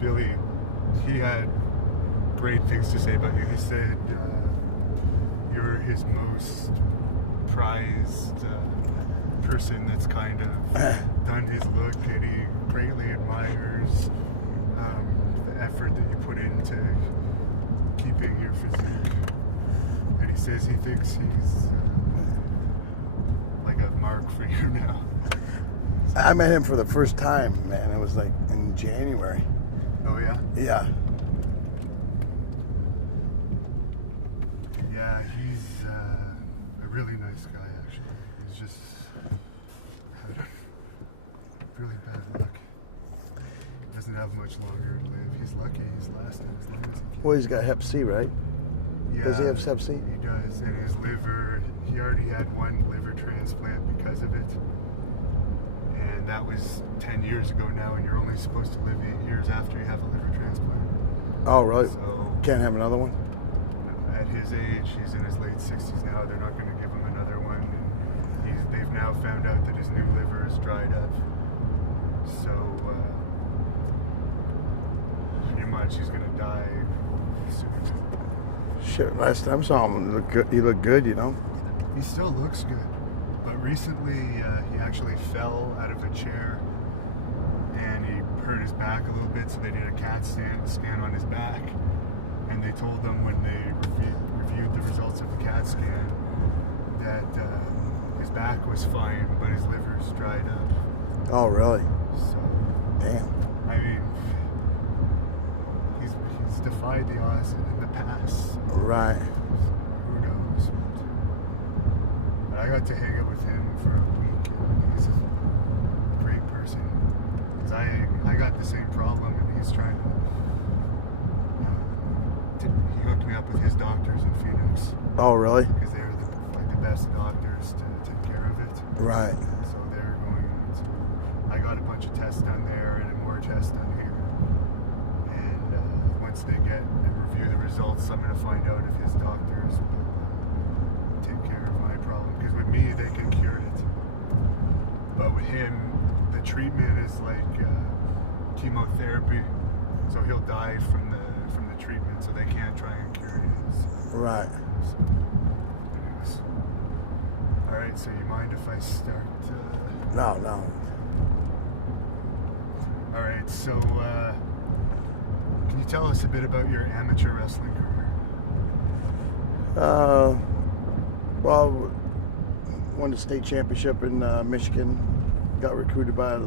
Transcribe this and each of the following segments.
Billy, he had great things to say about you. He said you're his most prized person that's kind of done his look, and he greatly admires the effort that you put into keeping your physique. And he says he thinks he's like a mark for you now. I met him for the first time, man. It was like in January. Oh, yeah? Yeah. Yeah, he's a really nice guy, actually. He's just had really bad luck. He doesn't have much longer to live. He's lucky he's lasted as long as he can. Well, he's got Hep C, right? Yeah, Does he have Hep C? He does. And his liver, he already had one liver transplant because of it. And that was 10 years ago now, and you're only supposed to live 8 years after you have a liver transplant. Oh, really? So, can't have another one? At his age, he's in his late 60s now, they're not going to give him another one. And they've now found out that his new liver is dried up. So, pretty much he's going to die soon. Shit, last time I saw him, he looked good, you know? He still looks good. But recently, he actually fell out of a chair and he hurt his back a little bit, so they did a CAT scan on his back. And they told them when they reviewed the results of the CAT scan that his back was fine, but his liver's dried up. Oh, really? So, damn. I mean, he's defied the odds in the past. Right. Who knows? But I got to hang out with him for a week, and he's a great person. Because I got the same problem, and he's trying to. He hooked me up with his doctors in Phoenix. Oh, really? Because they were the best doctors to take care of it. Right. So they're going to. I got a bunch of tests done there and more tests done here. And once they get and review the results, I'm going to find out if his doctors will take care of my problem. Because with me, they can cure it. But with him, the treatment is like chemotherapy. So he'll die from the treatment, so they can't try and cure his. Right. So, anyways. All right, so you mind if I start? No. All right, so can you tell us a bit about your amateur wrestling career? Well, won the state championship in Michigan. Got recruited by, a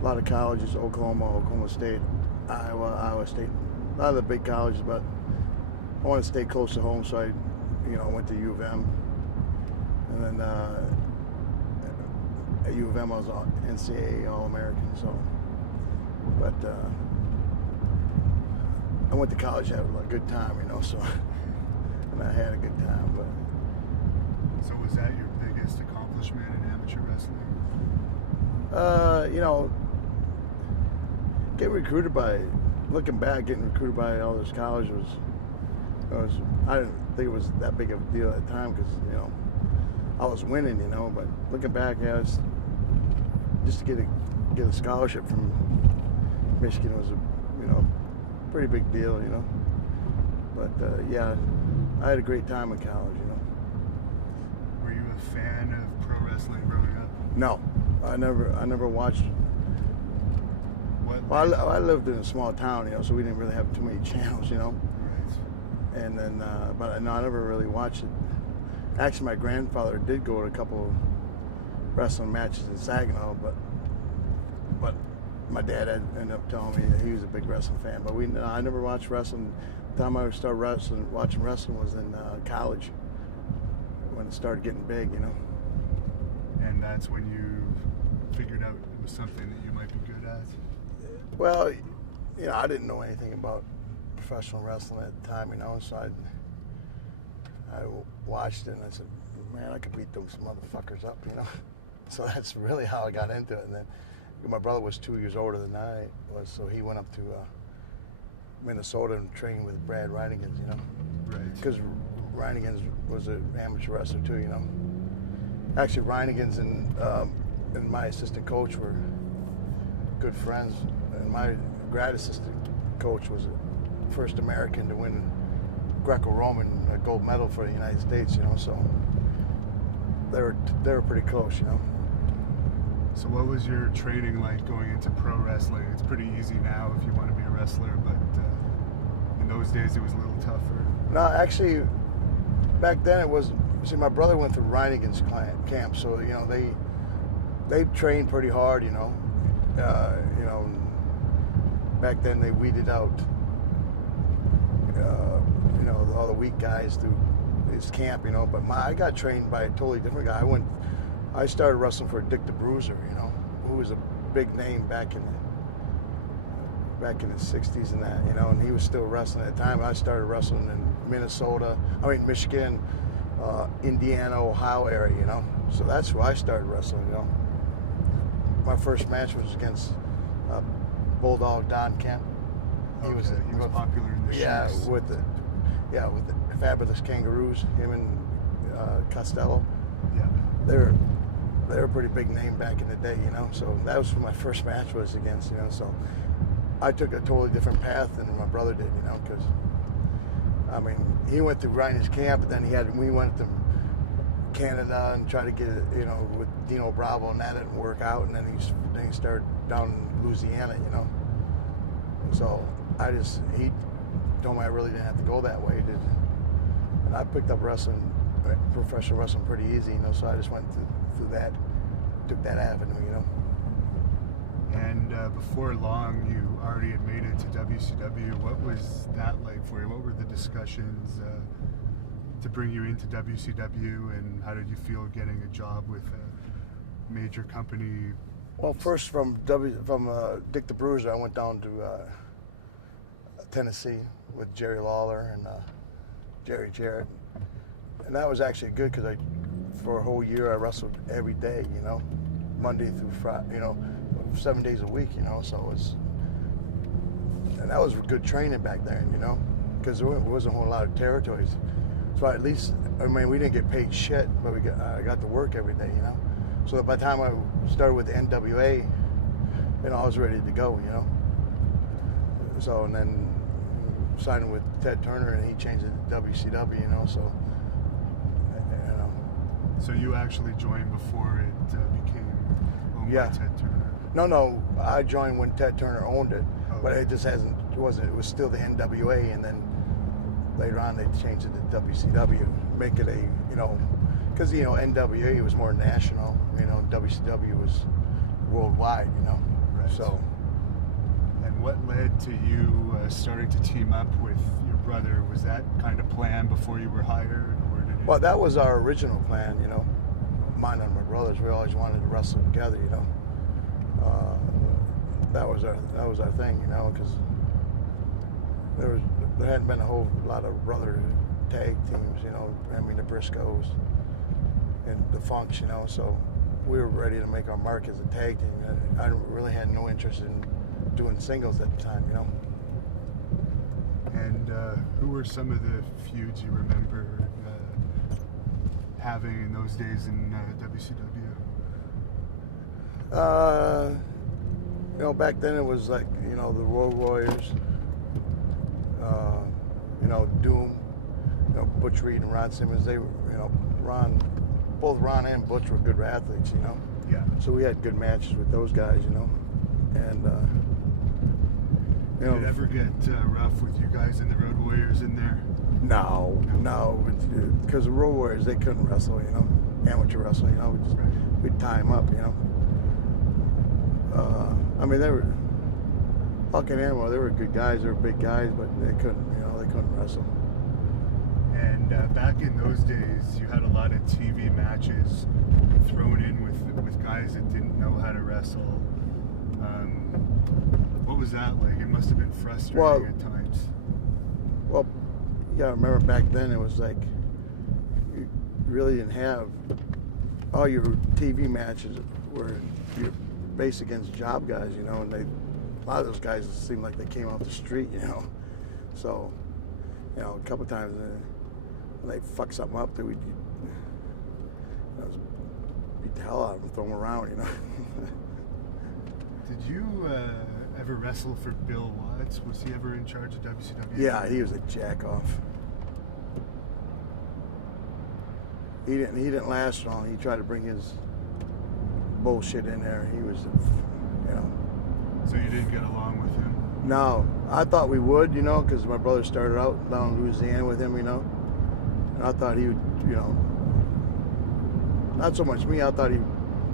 lot of colleges, Oklahoma State, Iowa State, a lot of the big colleges, but I wanted to stay close to home, so I, went to U of M. And then at U of M I was NCAA All-American, so, but I went to college, had a good time, so, and I had a good time, but. So was that your biggest accomplishment in amateur wrestling? Looking back, getting recruited by all those colleges I didn't think it was that big of a deal at the time because, I was winning, but looking back, it's just to get a scholarship from Michigan was a pretty big deal, But yeah, I had a great time in college, Were you a fan of pro wrestling growing up? No, I never watched. Well, I lived in a small town, so we didn't really have too many channels, Right. And then, but no, I never really watched it. Actually, my grandfather did go to a couple of wrestling matches in Saginaw, but my dad ended up telling me that he was a big wrestling fan. But I never watched wrestling. The time I started watching wrestling was in college when it started getting big, And that's when you figured out it was something that you might be good at? Well, I didn't know anything about professional wrestling at the time, so I watched it and I said, man, I could beat those motherfuckers up, So that's really how I got into it. And then my brother was 2 years older than I was, so he went up to Minnesota and trained with Brad Reinigans, Right. Because Reinigans was an amateur wrestler too, Actually, Reinigans and my assistant coach were good friends and my grad assistant coach was the first American to win Greco-Roman gold medal for the United States, you know, so they were pretty close, you know. So what was your training like going into pro wrestling? It's pretty easy now if you want to be a wrestler, but in those days it was a little tougher. No, actually, back then it was. See, my brother went through Reinigen's camp, so you know they trained pretty hard, you know. Back then they weeded out, all the weak guys through his camp, you know. But I got trained by a totally different guy. I started wrestling for Dick the Bruiser, you know, who was a big name back in the '60s and that, you know, and he was still wrestling at the time. I started wrestling in Michigan, Indiana, Ohio area, you know. So that's where I started wrestling, you know. My first match was against Bulldog Don Kent. He was popular in the shows. with the Fabulous Kangaroos, him and Costello. Yeah. They were a pretty big name back in the day, you know. So that was who my first match was against, you know. So I took a totally different path than my brother did, you know, because I mean he went through Reiner's camp, but then we went to Canada and tried to get it, you know, with Dino Bravo, and that didn't work out, and then he started down in Louisiana, you know. So he told me I really didn't have to go that way, and I picked up professional wrestling pretty easy, you know. So I just went through that, took that avenue, you know. And before long, you already had made it to WCW. What was that like for you? What were the discussions to bring you into WCW, and how did you feel getting a job with a major company? Well, first from Dick the Bruiser, I went down to Tennessee with Jerry Lawler and Jerry Jarrett, and that was actually good because for a whole year I wrestled every day, you know, Monday through Friday, you know, 7 days a week, you know. So and that was good training back then, you know, because there wasn't a whole lot of territories. So at least, I mean, we didn't get paid shit, but I got to work every day, you know. So by the time I started with the NWA, you know, I was ready to go, you know. So, and then signed with Ted Turner, and he changed it to WCW, you know. So, you know. So you actually joined before it became owned by Ted Turner? No, I joined when Ted Turner owned it, but it just it was still the NWA, and then later on they changed it to WCW, make it a, you know, because, you know, NWA was more national, you know, WCW was worldwide, you know. Right. So. And what led to you starting to team up with your brother? Was that kind of planned before you were hired, or did it? Well, that was our original plan, you know. Mine and my brothers, we always wanted to wrestle together, you know. That was our thing, you know, because there hadn't been a whole lot of brother tag teams, you know. I mean, the Briscoes and the Funks, you know. So we were ready to make our mark as a tag team. I really had no interest in doing singles at the time, you know. And who were some of the feuds you remember having in those days in WCW? You know, back then it was like, you know, the Road Warriors, you know, Doom, you know, Butch Reed and Ron Simmons. They were, you know, both Ron and Butch were good athletes, you know. Yeah. So we had good matches with those guys, you know. And you know, did it ever get rough with you guys and the Road Warriors in there? No, because the Road Warriors, they couldn't wrestle, you know, amateur wrestling, you know. We'd tie them up, you know. I mean, they were Huck and Hannibal. They were good guys. They were big guys, but they couldn't wrestle. And back in those days, you had a lot of TV matches thrown in with guys that didn't know how to wrestle. What was that like? It must have been frustrating at times. Well, you gotta remember back then it was like you really didn't have all your TV matches were based against job guys, you know, and a lot of those guys seemed like they came off the street, you know. So, you know, a couple of times when they fuck something up, they would beat the hell out of them, throw them around, you know. Did you ever wrestle for Bill Watts? Was he ever in charge of WCW? Yeah, he was a jack off. He didn't last long. He tried to bring his bullshit in there. He was, you know. So you didn't get along with him? No, I thought we would, you know, because my brother started out down in Louisiana with him, you know. And I thought he would, you know, not so much me. I thought he'd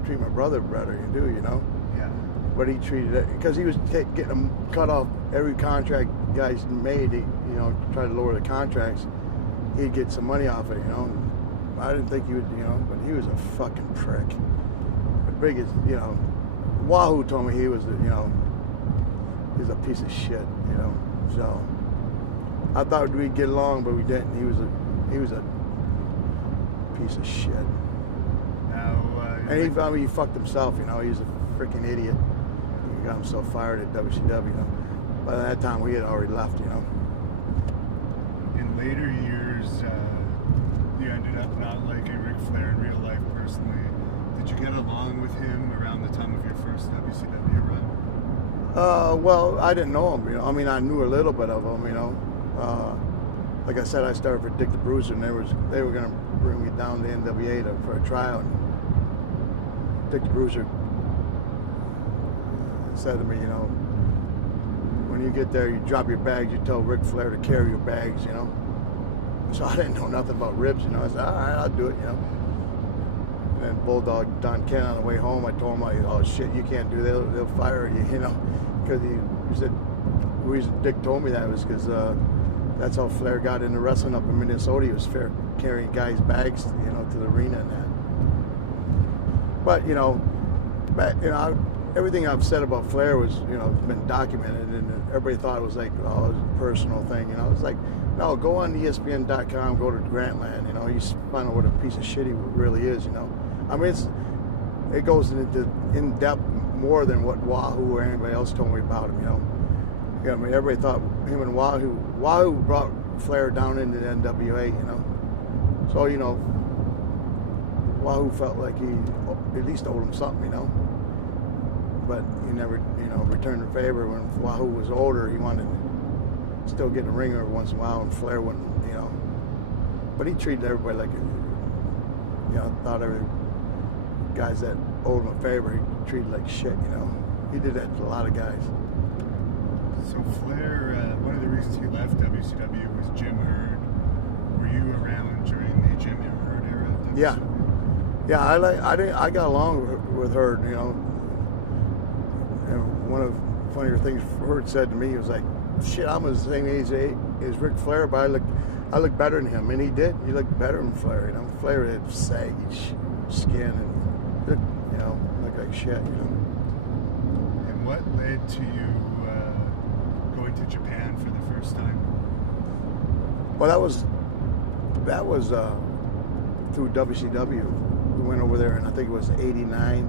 treat my brother better, you know. Yeah. But he treated it because he was getting them cut off every contract guys made. He, you know, try to lower the contracts. He'd get some money off it, you know. I didn't think he would, you know, but he was a fucking prick. The biggest, you know, Wahoo told me he was, you know, he's a piece of shit, you know. So I thought we'd get along, but we didn't. He was a piece of shit. Now, and he found me, he fucked himself, you know. He was a freaking idiot. He got himself fired at WCW, you know. By that time, we had already left, you know. In later years, you ended up not liking Ric Flair in real life personally. Did you get along with him around the time of your first WCW run? Well, I didn't know him, you know. I mean, I knew a little bit of him, you know. Like I said, I started for Dick the Bruiser, and they were going to bring me down to NWA for a tryout. And Dick the Bruiser said to me, you know, when you get there, you drop your bags, you tell Ric Flair to carry your bags, you know. So I didn't know nothing about ribs, you know. I said, all right, I'll do it, you know. And then Bulldog Don Ken on the way home, I told him, like, oh shit, you can't do that, they'll fire you, you know. Because he said, the reason Dick told me that was because that's how Flair got into wrestling up in Minnesota. He was carrying guys' bags, you know, to the arena and that. But, you know, everything I've said about Flair was, you know, been documented, and everybody thought it was like, oh, it was a personal thing, you know. It's like, no, go on ESPN.com, go to Grantland, you know, you find out what a piece of shit he really is, you know. I mean, it goes into in depth more than what Wahoo or anybody else told me about him, you know. Yeah, I mean, everybody thought him and Wahoo brought Flair down into the NWA, you know. So, you know, Wahoo felt like he at least owed him something, you know. But he never, you know, returned the favor. When Wahoo was older, he wanted to still get in the ring every once in a while, and Flair wouldn't, you know. But he treated everybody like, you know, thought every guys that owed him a favor, he treated like shit, you know. He did that to a lot of guys. So Flair, one of the reasons he left WCW was Jim Herd. Were you around during the Jim Herd era of WCW? Yeah, I got along with Herd, you know. And one of the funnier things Herd said to me was like, shit, I'm the same age as Ric Flair, but I look better than him. And he did. He looked better than Flair, you know. Flair had saggy skin and looked, you know, looked like shit, you know. And what led to you going to Japan for the first time? Well, that was through WCW. We went over there, and I think it was 89,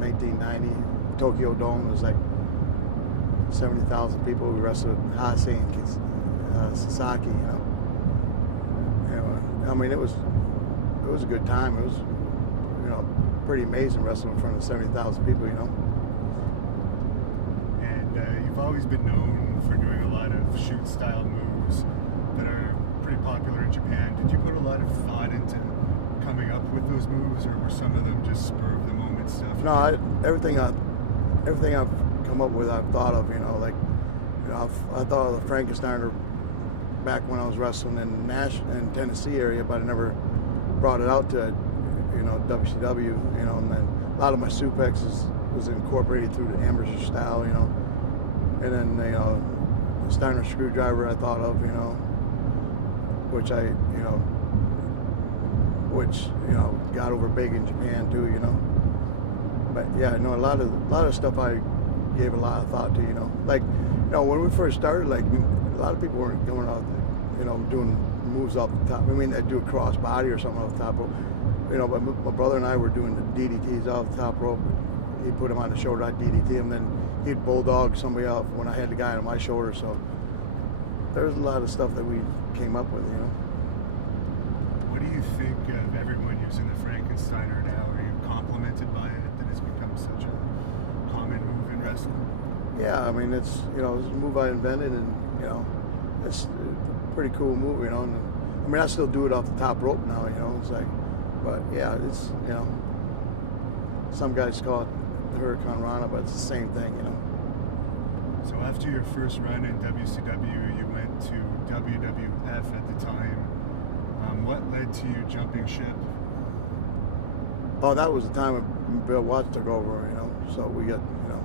1990. Tokyo Dome was like 70,000 people. We wrestled Hase and Sasaki, you know. And, I mean, it was a good time. It was, you know, pretty amazing wrestling in front of 70,000 people, you know. And you've always been known for doing a lot of shoot-style moves that are pretty popular in Japan. Did you put a lot of thought into coming up with those moves, or were some of them just spur-of-the-moment stuff? No, everything I've come up with, I've thought of, you know, like, you know, I thought of the Frankensteiner back when I was wrestling in Tennessee area, but I never brought it out to, you know, WCW, you know, and then a lot of my suplexes was incorporated through the amateur style, you know, and then, you know, the Steiner screwdriver I thought of, you know, which got over big in Japan too, you know. But yeah, no, a lot of stuff I gave a lot of thought to, you know. Like, you know, when we first started, like, a lot of people weren't going out, you know, doing moves off the top. I mean, they'd do a cross body or something off the top rope, you know. But my brother and I were doing the DDTs off the top rope. He'd put him on the shoulder, I'd DDT him, then he'd bulldog somebody off when I had the guy on my shoulder. So there's a lot of stuff that we came up with, you know. What do you think of everyone using the Frankensteiner now? Are you complimented by it that it's become such a common move in wrestling? Yeah, I mean, it's, you know, it's a move I invented, and, you know, it's a pretty cool move, you know. And, I mean, I still do it off the top rope now, you know. It's like, but yeah, it's, you know, some guys call it the Hurricane Rana, but it's the same thing, you know. So after your first run in WCW, you went to WWF at the time. What led to you jumping ship? Oh, that was the time when Bill Watts took over, you know. So we got, you know,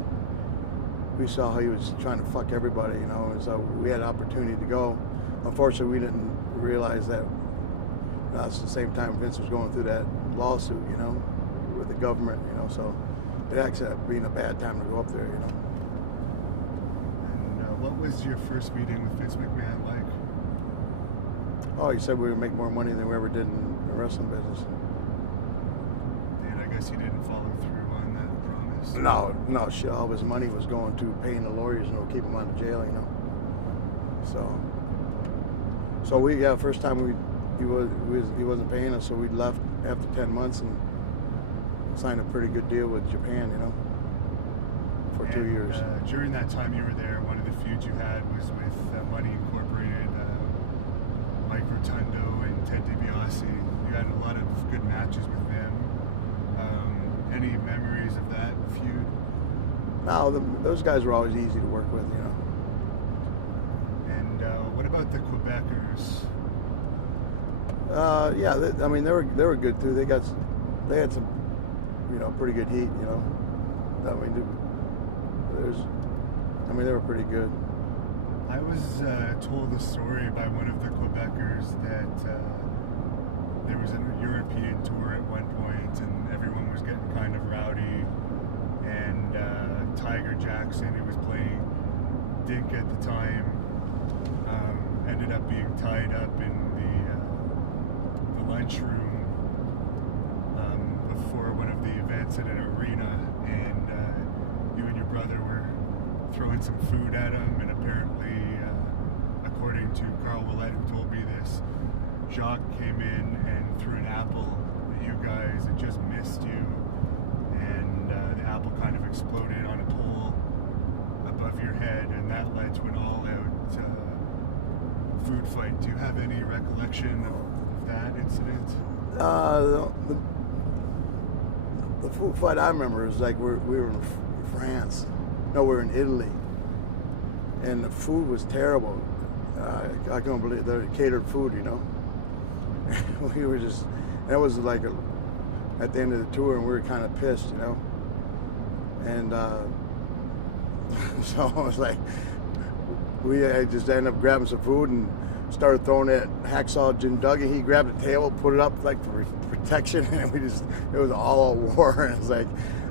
we saw how he was trying to fuck everybody, you know, and so we had an opportunity to go. Unfortunately, we didn't realize that that's the same time Vince was going through that lawsuit, you know, with the government, you know. So it actually ended up being a bad time to go up there, you know. And what was your first meeting with Vince McMahon like? Oh, he said we would make more money than we ever did in the wrestling business. And I guess he didn't follow through on that promise. No, shit. All of his money was going to paying the lawyers, you know, keep him out of jail, you know. So we, yeah, first time he wasn't paying us, so we left after 10 months and signed a pretty good deal with Japan, you know, for 2 years. During that time you were there, one of the feuds you had was with Money Incorporated, Mike Rotundo and Ted DiBiase. You had a lot of good matches with them. Any memories of that feud? No, those guys were always easy to work with, you know. And what about the Quebecers? Yeah, I mean they were good too. They had some, you know, pretty good heat, you know. I mean they were pretty good. I was told a story by one of the Quebecers that there was a European tour at one point and everyone was getting kind of rowdy, and Tiger Jackson, who was playing Dink at the time, ended up being tied up in the lunchroom before one of the events at an arena, and you and your brother were throwing some food at him, and apparently, according to Carl Willett, who told me this, Jacques came in and threw an apple at you guys. It just missed you, and the apple kind of exploded on a pole above your head, and that led to an all-out food fight. Do you have any recollection of that incident? The food fight I remember is like we were in France. No, we were in Italy, and the food was terrible. I can't believe they catered food, you know. We were just, and it was like at the end of the tour, and we were kind of pissed, you know. And so I was like, I just ended up grabbing some food and started throwing that hacksaw Jim Duggan. He grabbed the table, put it up like for protection, and it was all out war. And it's like,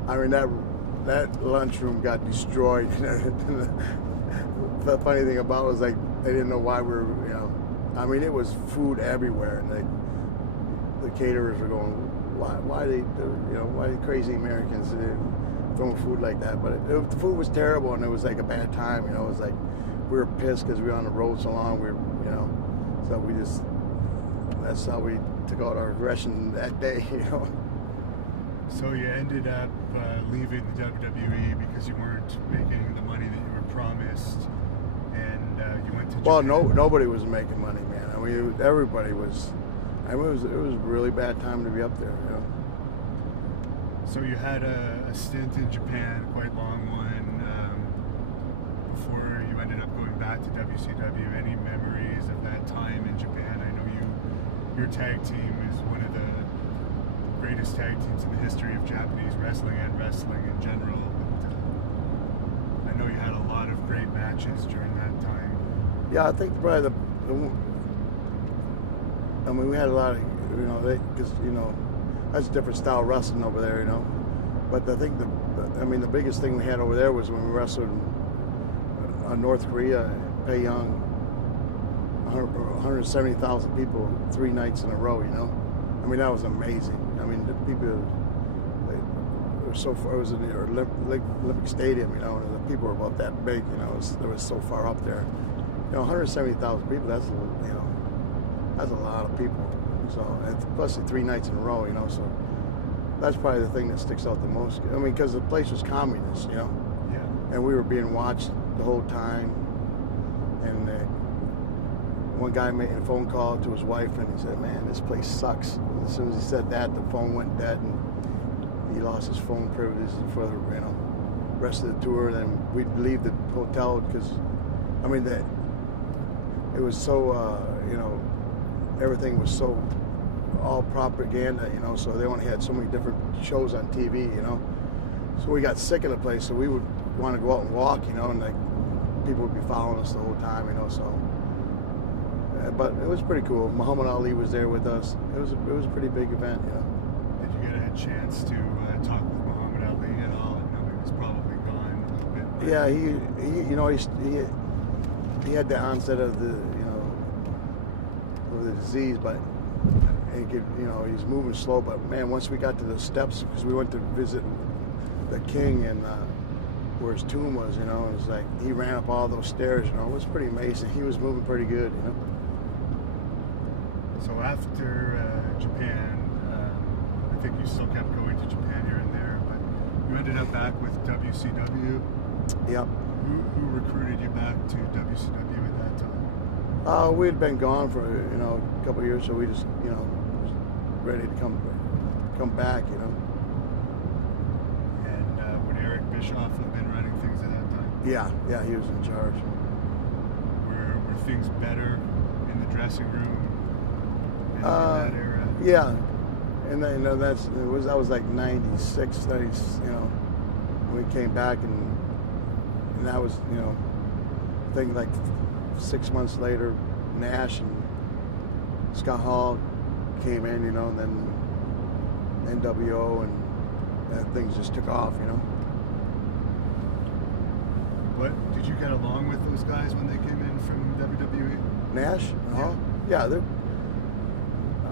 I mean, that lunchroom got destroyed. The funny thing about it was like they didn't know why we were, you know. I mean, it was food everywhere, and the caterers were going, why the crazy Americans throwing food like that? But the food was terrible, and it was like a bad time, you know. It was like we were pissed because we were on the road so long. We were, you know, so that's how we took out our aggression that day, you know. So you ended up leaving the WWE because you weren't making the money that you were promised, and you went to Japan. Well, nobody was making money, man. I mean, everybody was. I mean, it was a really bad time to be up there, you know. So you had a stint in Japan, quite long one, before you ended up going back to WCW. Any memories of that time in Japan? I know your tag team is one of the greatest tag teams in the history of Japanese wrestling and wrestling in general. But I know you had a lot of great matches during that time. Yeah, I think probably I mean, we had a lot of, you know, because, you know, that's a different style of wrestling over there, you know. But I think the biggest thing we had over there was when we wrestled in North Korea, Pyongyang, 170,000 people 3 nights in a row, you know. I mean, that was amazing. I mean, the people were so far. It was in the Olympic Stadium, you know, and the people were about that big, you know. It was so far up there. You know, 170,000 people. That's, you know, that's a lot of people. So, plus 3 nights in a row, you know. So that's probably the thing that sticks out the most. I mean, because the place was communist, you know. Yeah. and we were being watched the whole time. And one guy made a phone call to his wife, and he said, "Man, this place sucks." And as soon as he said that, the phone went dead, and he lost his phone privileges for the rest of the tour. Then we'd leave the hotel because, I mean, it was so everything was so all propaganda, so they only had so many different shows on TV, So we got sick of the place, so we would want to go out and walk, and like people would be following us the whole time, So, but it was pretty cool. Muhammad Ali was there with us. It was a pretty big event, Did you get a chance to talk with Muhammad Ali at all? I know he was probably gone a little bit. But... Yeah, he had the onset of the of the disease, but he could, he's moving slow. But man, once we got to the steps, because we went to visit the king and where his tomb was, it was like he ran up all those stairs. It was pretty amazing. He was moving pretty good, So after Japan, I think you still kept going to Japan here and there, but you ended up back with WCW. Yep. Who recruited you back to WCW at that time? We had been gone for a couple of years, so we just was ready to come back, And would Eric Bischoff have been running things at that time? Yeah, he was in charge. Were things better in the dressing room in that era? Yeah, and then, that was like 96, 90, when we came back, and that was I think like 6 months later, Nash and Scott Hall came in, and then NWO, and things just took off, What did you get along with those guys when they came in from WWE? Nash and Hall? Yeah,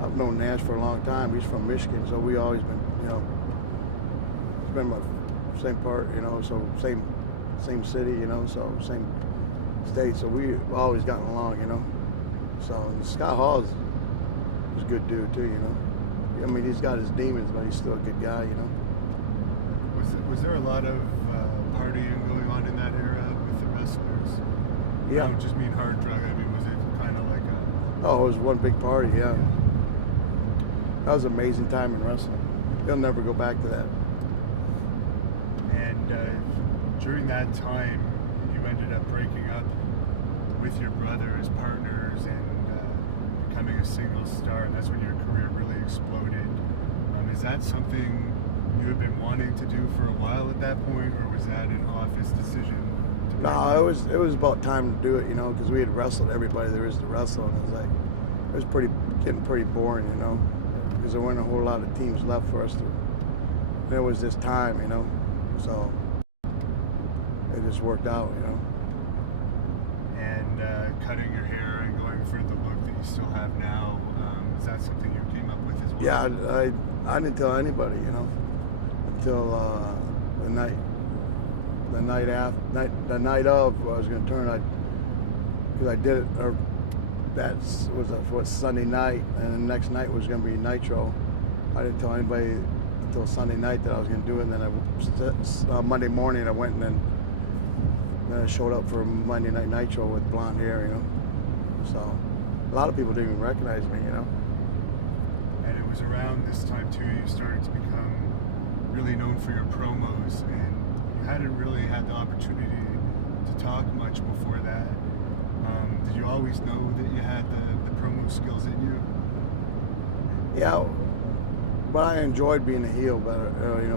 I've known Nash for a long time. He's from Michigan, so we always been, it's been my same part, so same city, so same state, so we've always gotten along, So Scott Hall was a good dude too, I mean, he's got his demons, but he's still a good guy, Was there a lot of partying going on in that era with the wrestlers? Yeah. I don't just mean hard drug. I mean, was it kind of like a... Oh, it was one big party, yeah. That was an amazing time in wrestling. You'll never go back to that. And during that time, you ended up breaking up with your brother as partners and becoming a single star, and that's when your career really exploded. Is that something you had been wanting to do for a while at that point, or was that an office decision? No, it was about time to do it, because we had wrestled everybody there is to wrestle, and it was getting pretty boring, because there weren't a whole lot of teams left for us to. There was this time, so it just worked out, And cutting your hair and going for the look that you still have now, is that something you came up with as well? Yeah, I didn't tell anybody, until the night of I was going to turn. Because I did it, or that was Sunday night, and the next night was going to be Nitro. I didn't tell anybody until Sunday night that I was going to do it. And then Monday morning I went, and then I showed up for Monday Night Nitro with blonde hair, So a lot of people didn't even recognize me, And it was around this time too you started to become really known for your promos, and you hadn't really had the opportunity to talk much before that. Did you always know that you had the promo skills in you? Yeah, but I enjoyed being a heel better,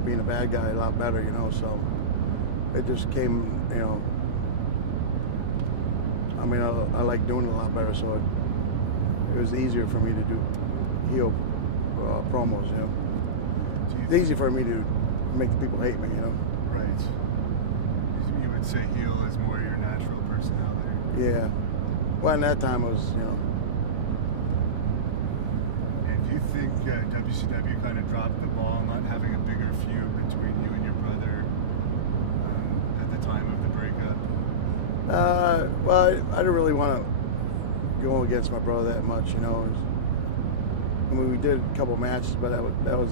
being a bad guy a lot better, so it just came, I mean, I like doing it a lot better, so it was easier for me to do heel promos, It's easy for me to make the people hate me, Right. You would say heel is more your natural personality. Yeah. Well, in that time it was, And do you think WCW kind of dropped the ball not having a bigger feud between you and your brother at the time of the breakup? Well, I didn't really want to go against my brother that much, I mean, we did a couple matches, but that was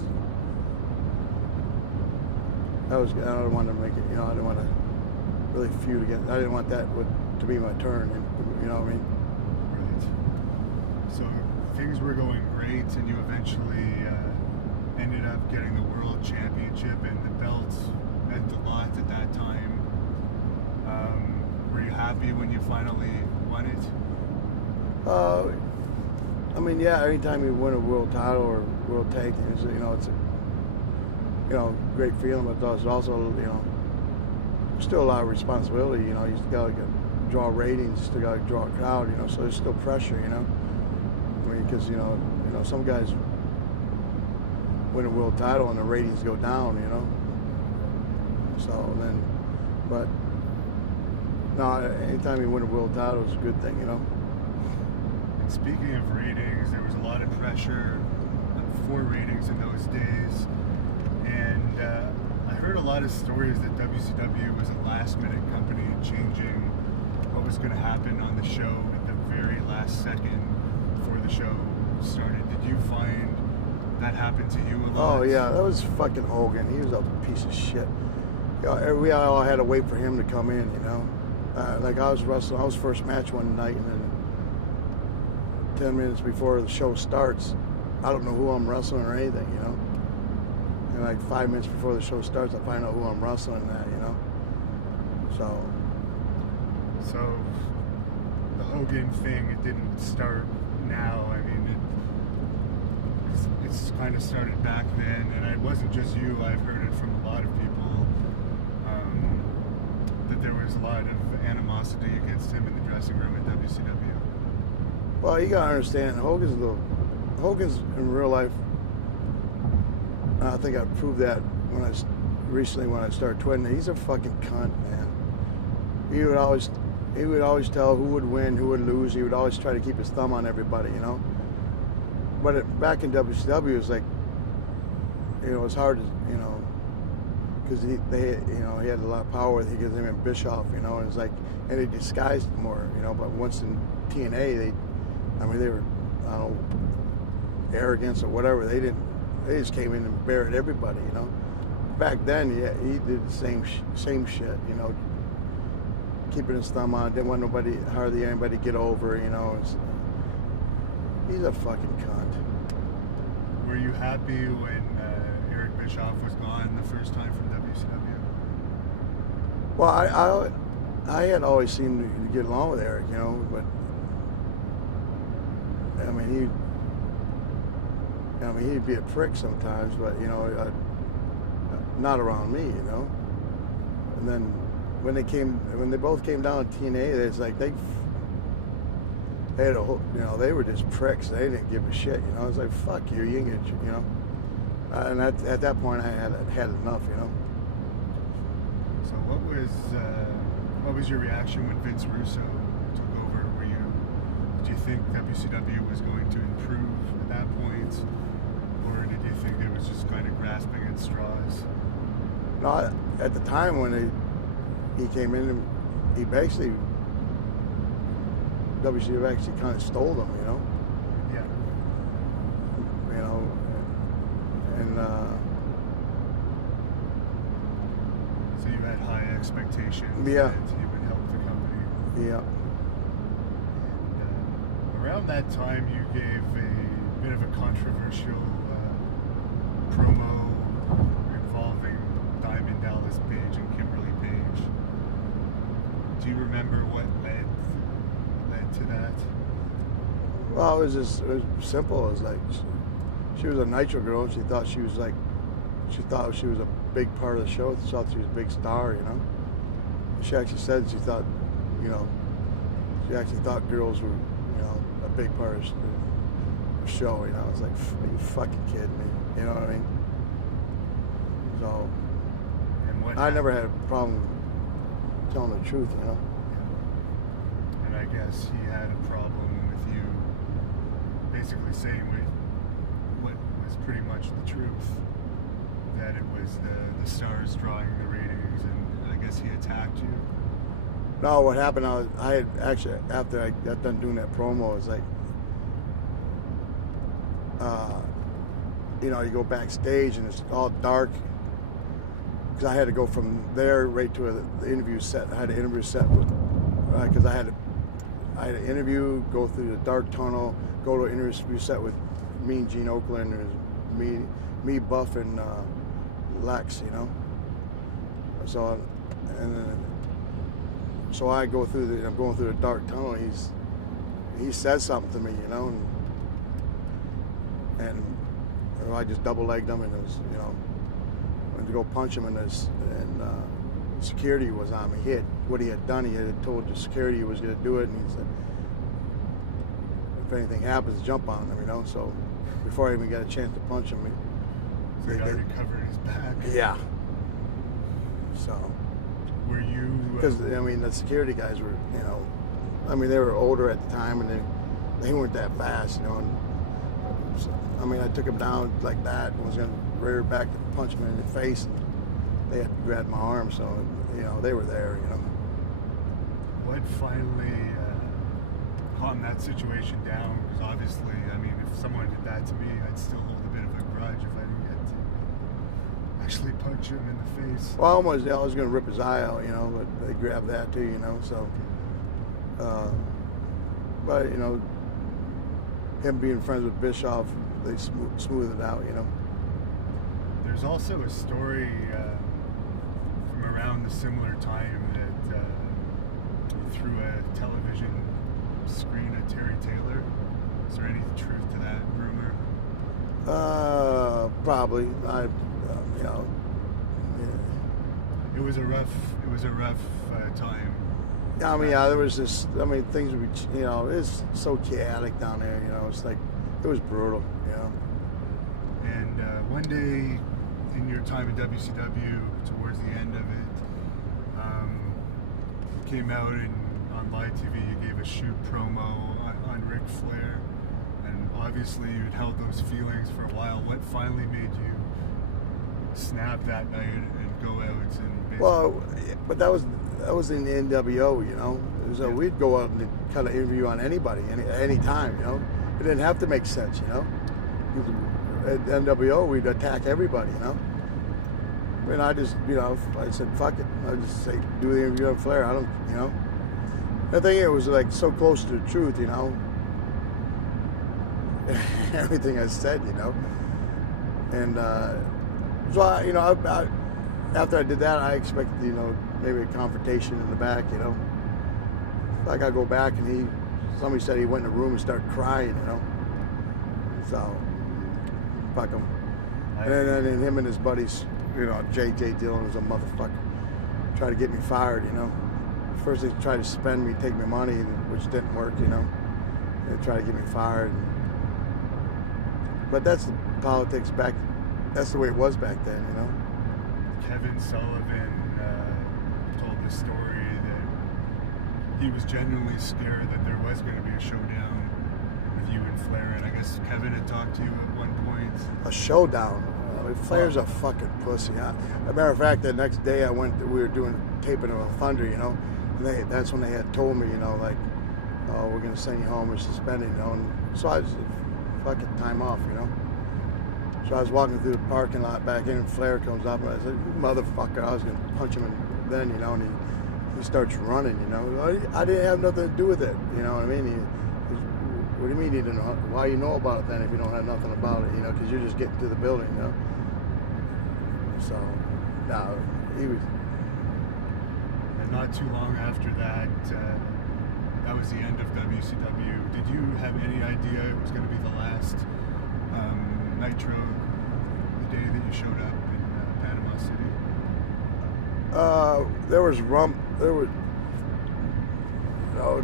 I don't want to make it, I didn't want to really feud against. I didn't want that to be my turn. You know what I mean? Right. So things were going great, and you eventually ended up getting the World Championship, and the belt meant a lot at that time. Were you happy when you finally won it? I mean, yeah. Anytime you win a world title or world tag team, it's a great feeling, but there's also still a lot of responsibility. You got to draw ratings, you still got to draw a crowd. So there's still pressure. I mean, because some guys win a world title and the ratings go down. So then, but no, anytime you win a world title is a good thing. And speaking of ratings, there was a lot of pressure for ratings in those days, and I heard a lot of stories that WCW was a last-minute company changing what was going to happen on the show at the very last second before the show started. Did you find that happened to you a lot? Oh yeah, that was fucking Hogan. He was a piece of shit. We all had to wait for him to come in. Like I was wrestling, I was first match one night, and then 10 minutes before the show starts, I don't know who I'm wrestling or anything. And like 5 minutes before the show starts, I find out who I'm wrestling at. So the Hogan thing, it didn't start now. I mean, it's kind of started back then, and it wasn't just you. I've heard it from a lot of people that there was a lot of animosity against him in the dressing room at WCW. Well, you gotta understand, Hogan's in real life. I think I proved that when I started twitting. He's a fucking cunt, man. He would always tell who would win, who would lose. He would always try to keep his thumb on everybody, But back in WCW, it was like, it was hard to, because he had a lot of power. He gave him and Bischoff, and it's like, and they disguised it more, But once in TNA, they were, I don't know, arrogance or whatever. They just came in and buried everybody, Back then, yeah, he did the same shit, keeping his thumb on. Didn't want hardly anybody to get over, He's a fucking cunt. Were you happy when Eric Bischoff was gone the first time from WCW? Well, I had always seemed to get along with Eric, but I mean, he'd be a prick sometimes, but not around me, And then when they both came down to TNA, it's like they had a whole, they were just pricks. They didn't give a shit, I was like, fuck you, you ain't gonna, and at that point I had enough, So what was your reaction when Vince Russo took over? Did you think WCW was going to improve at that point, or did you think it was just kind of grasping at straws? No, at the time when he came in, he basically, WCW actually kind of stole them, Yeah. And so you had high expectations. Yeah. That he would help the company. Yeah. And around that time, you gave a bit of a controversial promo involving Diamond Dallas Page and Kimberly Page. Do you remember what led to that? Well, it was simple. It was like she was a Nitro girl, and she thought she was a big part of the show. She thought she was a big star, She actually said she thought, she actually thought girls were, a big part of the show. I was like, are you fucking kidding me? You know what I mean? So, I never had a problem telling the truth, And I guess he had a problem with you basically saying what was pretty much the truth, that it was the stars drawing the ratings, and I guess he attacked you. No, what happened, I had actually, after I got done doing that promo, it was like, you go backstage and it's all dark, because I had to go from there right to the interview set. I had an interview set with, because I had an interview, go through the dark tunnel, go to an interview set with me and Gene Oakland, and me, Buff, and Lex, you know. So, and then, so I go through I'm going through the dark tunnel. He says something to me, you know, and I just double-legged him, and it was, you know, went to go punch him, and security was on me. What he had done, he had told the security he was going to do it, and he said, if anything happens, jump on him, you know. So before I even got a chance to punch him, so he already covered his back. Yeah. So. Were you? Because I mean, the security guys were, you know, I mean, they were older at the time, and they weren't that fast, you know. And so, I mean, I took him down like that and was going to rear back to punch him in the face, and they had to grab my arm, so, you know, they were there, you know. What finally calmed that situation down? Because obviously, I mean, if someone did that to me, I'd still hold a bit of a grudge if I didn't get to actually punch him in the face. Well, I was going to rip his eye out, you know, but they grabbed that too, you know, so. But, you know, him being friends with Bischoff, they smoothed it out, you know. There's also a story from around the similar time that through a television screen at Terry Taylor. Is there any truth to that rumor? Probably. You know. Yeah. It was a rough time. I mean, yeah, there was this. I mean, things would be, you know, it's so chaotic down there. You know, it's like it was brutal. You know. And one day, in your time at WCW, towards the end of it, came out and on live TV you gave a shoot promo on Ric Flair, and obviously you'd held those feelings for a while. What finally made you snap that night and go out and basically... Well, but that was in the NWO, you know. So we'd go out and kind of interview on anybody, any time, you know. It didn't have to make sense, you know. At NWO, we'd attack everybody, you know. And I just, you know, I said, fuck it. I just say, do the interview on Flair. I don't, you know. I think it was like so close to the truth, you know. Everything I said, you know. And so, you know, after I did that, I expected, you know, maybe a confrontation in the back, you know. Like I go back and somebody said he went in the room and started crying, you know. So, fuck him. And then him and his buddies, you know, JJ Dillon was a motherfucker, tried to get me fired, you know. First they tried to suspend me, take my money, which didn't work, you know. They tried to get me fired. But that's the politics back, that's the way it was back then, you know. Kevin Sullivan told the story that he was genuinely scared that there was going to be a showdown with you and Flair, and I guess Kevin had talked to you at one point. A showdown? Flair's a fucking pussy. As a matter of fact, the next day we were doing taping of Thunder, you know, and that's when they had told me, you know, like, oh, we're going to send you home, we're suspending, you know, and so I was fucking time off, you know. So I was walking through the parking lot back in, and Flair comes up, and I said, motherfucker, I was going to punch him then, you know, and he starts running, you know. I didn't have nothing to do with it, you know what I mean? What do you mean you didn't know? Why you know about it then if you don't have nothing about it, you know, because you're just getting to the building, you know. So, no, he was... And not too long after that, that was the end of WCW. Did you have any idea it was going to be the last Nitro, the day that you showed up in Panama City? There was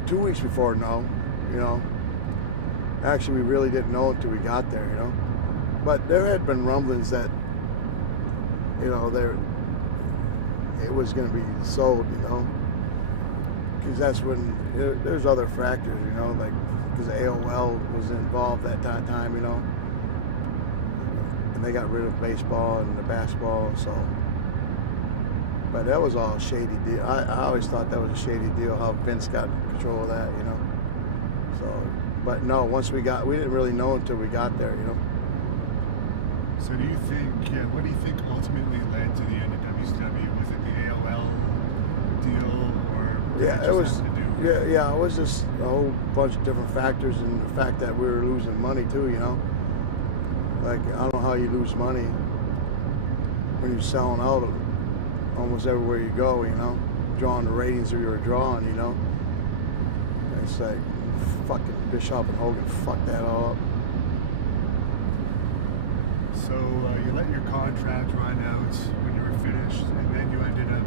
2 weeks before, no, you know. Actually, we really didn't know until we got there, you know. But there had been rumblings that, you know, it was going to be sold, you know. Because that's when, there's other factors, you know, like, because AOL was involved that time, you know. And they got rid of baseball and the basketball, so. But that was all a shady deal. I always thought that was a shady deal, how Vince got control of that, you know. So, but no, we didn't really know until we got there, you know. So what do you think ultimately led to the end of WCW? Yeah, it was. Yeah, it was just a whole bunch of different factors, and the fact that we were losing money too. You know, like I don't know how you lose money when you're selling out almost everywhere you go. You know, drawing the ratings that you were drawing. You know, it's like fucking Bischoff and Hogan fucked that all up. So you let your contract run out when you were finished, and then you ended up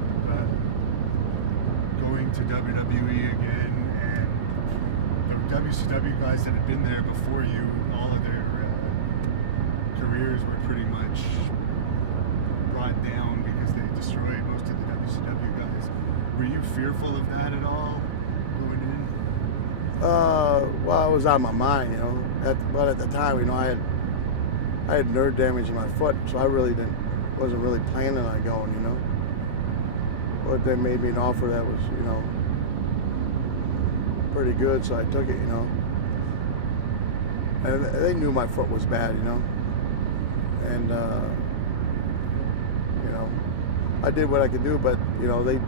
going to WWE again, and the WCW guys that had been there before you, all of their careers were pretty much brought down because they destroyed most of the WCW guys. Were you fearful of that at all going in? Well, it was on my mind, you know. But at the time, you know, I had nerve damage in my foot, so I wasn't really planning on going, you know. But they made me an offer that was, you know, pretty good, so I took it, you know. And they knew my foot was bad, you know. And, you know, I did what I could do, but, you know, they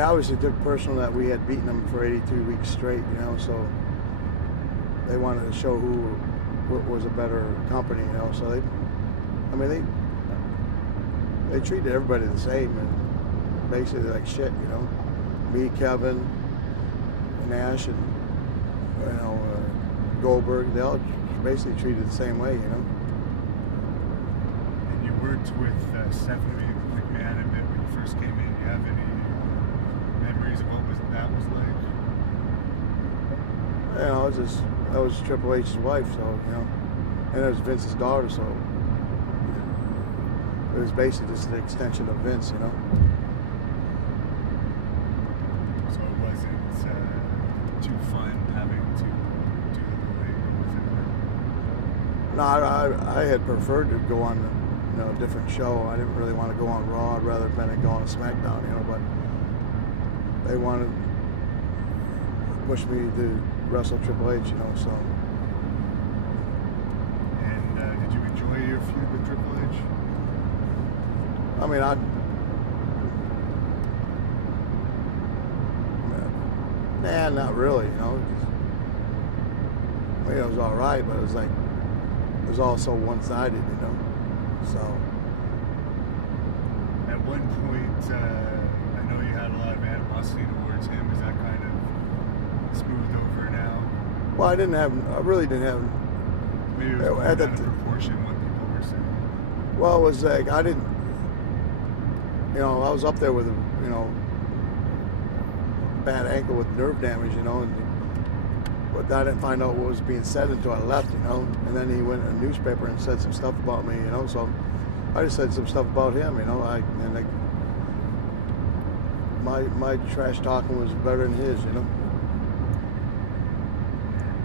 obviously took personal that we had beaten them for 82 weeks straight, you know, so they wanted to show who was a better company, you know, so they treated everybody the same, and basically like shit, you know. Me, Kevin, and Nash, and, you know, Goldberg, they all basically treated the same way, you know. And you worked with Stephanie McMahon a bit when you first came in. Do you have any memories of what that was like? You know, that was Triple H's wife, so, you know, and it was Vince's daughter, so it was basically just an extension of Vince, you know. So it wasn't too fun having to do the ring, was it? No, I had preferred to go on, you know, a different show. I didn't really want to go on Raw. I'd rather than go on SmackDown, you know, but they wanted to push me to wrestle Triple H, you know, so. And did you enjoy your feud with Triple H? I mean, nah, not really, you know. I mean, it was all right, but it was like, it was all so one-sided, you know, so. At one point, I know you had a lot of animosity towards him. Is that kind of smoothed over now? Well, I really didn't have. Maybe it was out of proportion what people were saying. Well, it was like, I didn't, you know, I was up there with, you know, bad ankle with nerve damage, you know, but I didn't find out what was being said until I left, you know, and then he went in a newspaper and said some stuff about me, you know, so I just said some stuff about him, you know, my trash talking was better than his, you know.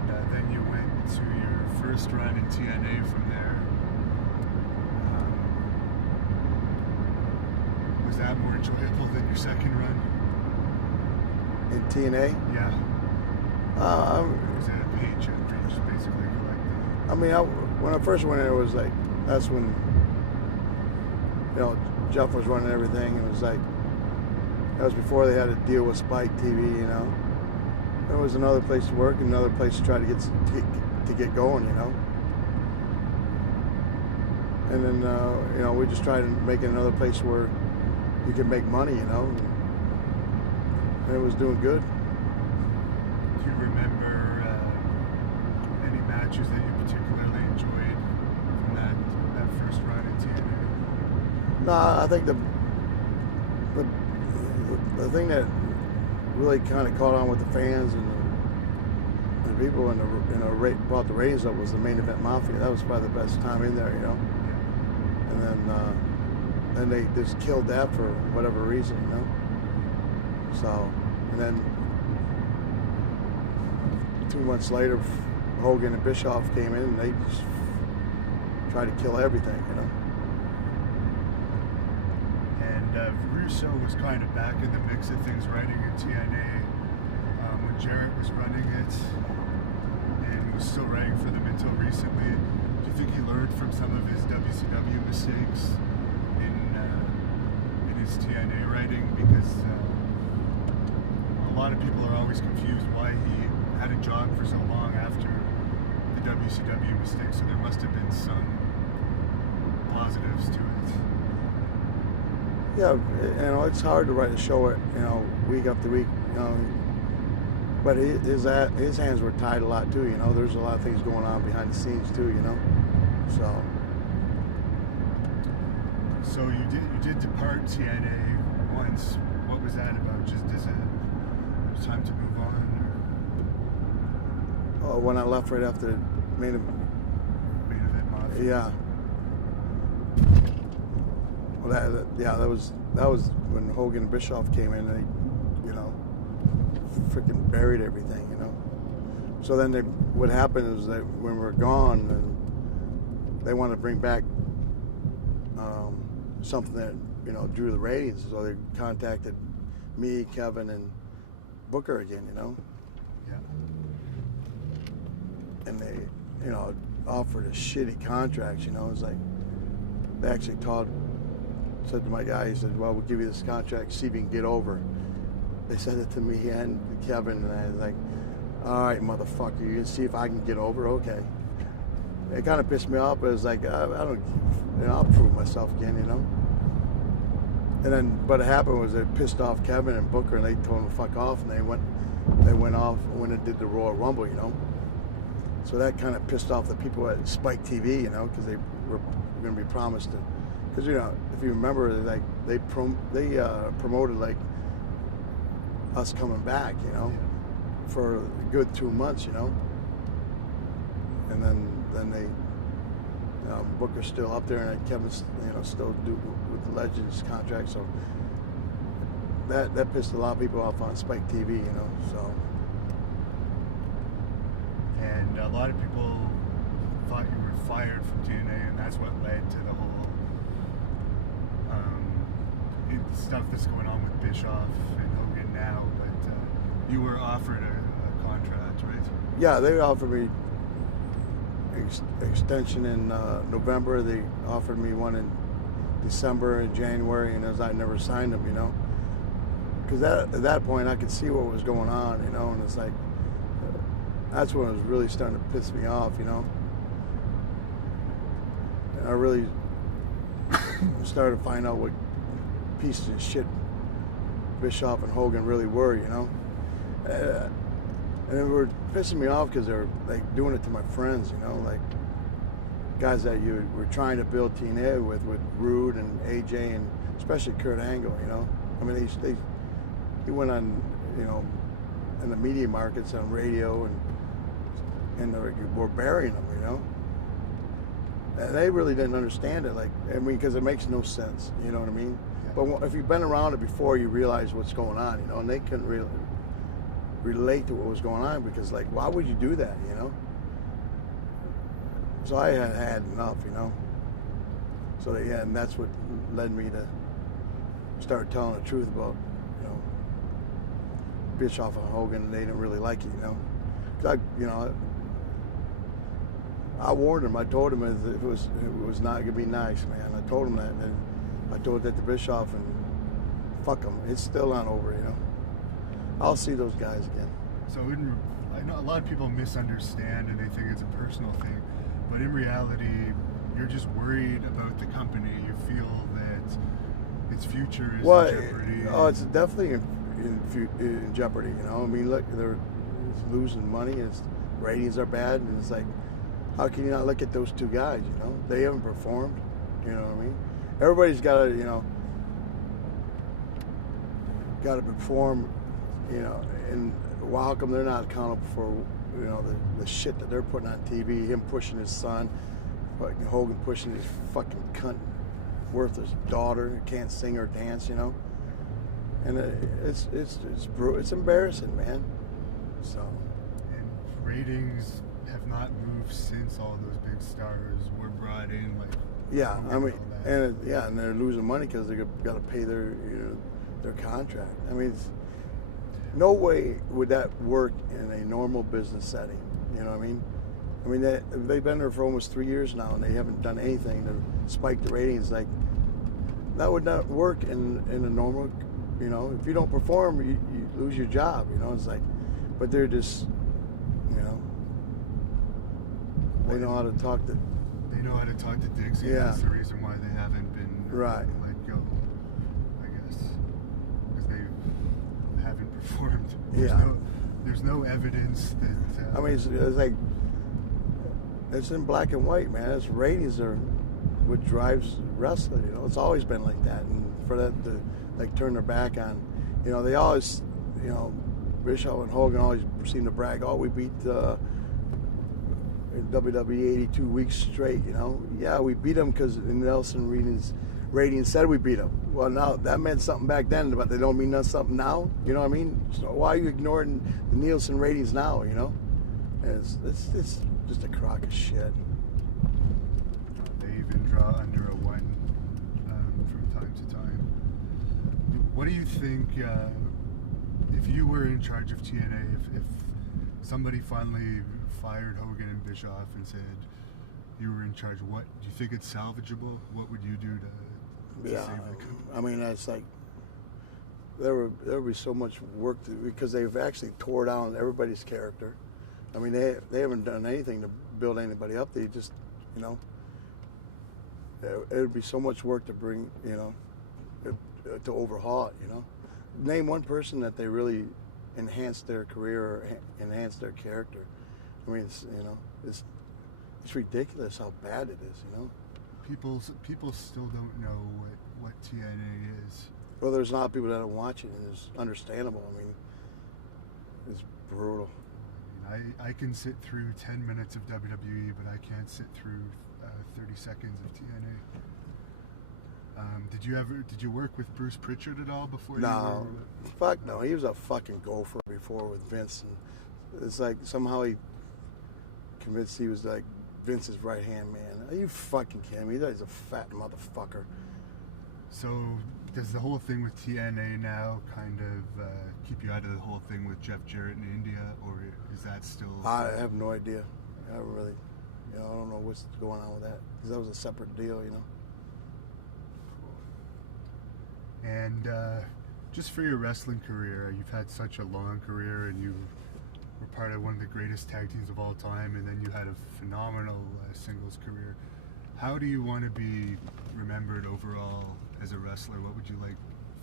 And then you went to your first run in TNA from there. Was that more enjoyable than your second run? In TNA? Yeah. Was it a paycheck where you just basically collected? I mean, when I first went in, it was like, that's when, you know, Jeff was running everything. It was like, that was before they had to deal with Spike TV, you know. There was another place to work and another place to try to get going, you know. And then, you know, we just tried to make it another place where you can make money, you know. And it was doing good. Do you remember any matches that you particularly enjoyed from that first run in TNA? No, I think the thing that really kind of caught on with the fans and the people and brought the ratings up was the Main Event Mafia. That was probably the best time in there, you know. And then they just killed that for whatever reason, you know. So, and then 2 months later, Hogan and Bischoff came in and they just tried to kill everything, you know. And Russo was kind of back in the mix of things writing in TNA when Jarrett was running it and was still writing for them until recently. Do you think he learned from some of his WCW mistakes in his TNA writing? Because lot of people are always confused why he had a job for so long after the WCW mistake. So there must have been some positives to it. Yeah, it's hard to write a show, week after week, but his hands were tied a lot too, There's a lot of things going on behind the scenes too, So you did depart TNA once. What was that about? Just it was time to move on? Or? When I left right after main event Mafia. Yeah. Well, that was when Hogan and Bischoff came in, and they, freaking buried everything, So then what happened is that when we were gone, and they wanted to bring back something that drew the ratings, so they contacted me, Kevin, and Booker again, Yeah. And they, offered a shitty contract, It's like they actually said to my guy, he said, "Well, we'll give you this contract, see if you can get over." They said it to me and Kevin, and I was like, "All right, motherfucker, you can see if I can get over, okay." It kind of pissed me off, but it was like, I'll prove myself again, And then, what happened was it pissed off Kevin and Booker, and they told them to fuck off, and they went off and did the Royal Rumble, So that kind of pissed off the people at Spike TV, because they were going to be promised it. Because if you remember, like they promoted like us coming back, for a good 2 months, and then they Booker's still up there, and Kevin's still with the Legends contract, so that pissed a lot of people off on Spike TV, so. And a lot of people thought you were fired from TNA, and that's what led to the whole stuff that's going on with Bischoff and Hogan now. But you were offered a contract, right? Yeah, they offered me extension in November. They offered me one in December and January, and I never signed them, because at that point I could see what was going on, and it's like that's when it was really starting to piss me off, And I really started to find out what pieces of shit Bischoff and Hogan really were, and they were pissing me off because they're like doing it to my friends, like guys that you were trying to build TNA with Rude and AJ and especially Kurt Angle, I mean, he went on, in the media markets on radio and they were burying them, And they really didn't understand it, because it makes no sense, you know what I mean? Yeah. But if you've been around it before, you realize what's going on, and they couldn't really relate to what was going on because, why would you do that, So I had enough, So yeah, and that's what led me to start telling the truth about, Bischoff and Hogan. They didn't really like it, 'Cause I warned him. I told him it was not gonna be nice, man. I told him that, and I told that to Bischoff, and fuck him. It's still not over, I'll see those guys again. So I know a lot of people misunderstand and they think it's a personal thing, but in reality, you're just worried about the company. You feel that its future is in jeopardy. Oh, it's definitely in jeopardy. I mean, look, they're losing money, and ratings are bad, and it's like, how can you not look at those two guys? They haven't performed. You know what I mean? Everybody's got to, got to perform. And how come they're not accountable for, the shit that they're putting on TV? Him pushing his son, fucking Hogan pushing his fucking cunt, worthless daughter who can't sing or dance, And it's embarrassing, man. So. And ratings have not moved since all those big stars were brought in. Yeah, I mean, and they're losing money because they got to pay their contract. I mean, no way would that work in a normal business setting. You know what I mean? I mean, they've been there for almost 3 years now, and they haven't done anything to spike the ratings. That would not work in a normal You know, if you don't perform, you lose your job. You know, it's like, but they're just, you know, they know how to talk to. They know how to talk to Dixie. Yeah. That's the reason why they haven't been Right. let go, I guess, because they haven't performed. There's no evidence that. I mean, it's like, it's in black and white, man. It's ratings are what drives wrestling. You know, it's always been like that, and for that to like turn their back on, you know, they always, you know, Bischoff and Hogan always seem to brag, oh, we beat WWE 82 weeks straight. You know, yeah, we beat them because Nelson ratings said we beat them. Well, now that meant something back then, but they don't mean something now. You know what I mean? So why are you ignoring the Nielsen ratings now? You know, and it's just a crock of shit. They even draw under a 1 from time to time. What do you think, if you were in charge of TNA, if somebody finally fired Hogan and Bischoff and said you were in charge, what do you think it's salvageable? What would you do to Yeah, save the company? I mean, that's like there would be so much work because they've actually tore down everybody's character. I mean, they haven't done anything to build anybody up. They just, you know, it would be so much work to bring, you know, to overhaul it. You know, name one person that they really enhanced their career or enhanced their character. I mean, it's, you know, it's ridiculous how bad it is. You know, People still don't know what TNA is. well, there's a lot of people that don't watch it, and it's understandable. I mean, it's brutal. I can sit through 10 minutes of WWE, but I can't sit through 30 seconds of TNA. Did you work with Bruce Pritchard at all before? No, fuck no. He was a fucking gopher before with Vince, and it's like somehow he convinced he was like Vince's right hand man. Are you fucking kidding me? He's a fat motherfucker. So does the whole thing with TNA now kind of keep you out of the whole thing with Jeff Jarrett in India, or is that still? I have no idea. I really, you know, I don't know what's going on with that because that was a separate deal, you know. And just for your wrestling career, you've had such a long career, and you were part of one of the greatest tag teams of all time, and then you had a phenomenal singles career. How do you want to be remembered overall as a wrestler? What would you like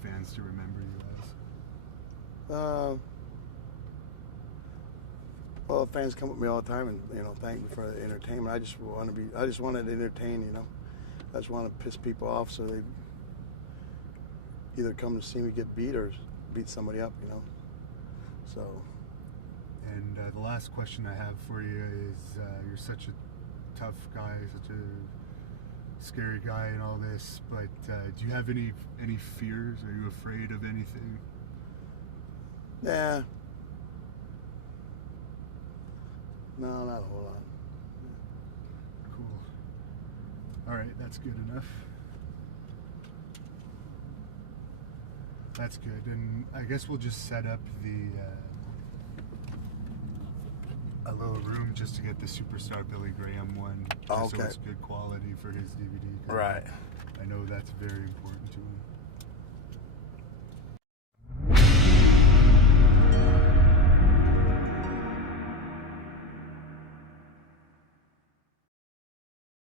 fans to remember you as? Well, fans come with me all the time and, you know, thank me for the entertainment. I just want to entertain, you know. I just want to piss people off so they either come to see me get beat or beat somebody up, you know. So. And the last question I have for you is, you're such a tough guy, such a scary guy and all this, but do you have any fears? Are you afraid of anything? Nah. No, not a whole lot. Cool. All right, that's good enough. That's good, and I guess we'll just set up a little room just to get the Superstar Billy Graham one, just so it's good quality for his DVD. Right. I know that's very important to him.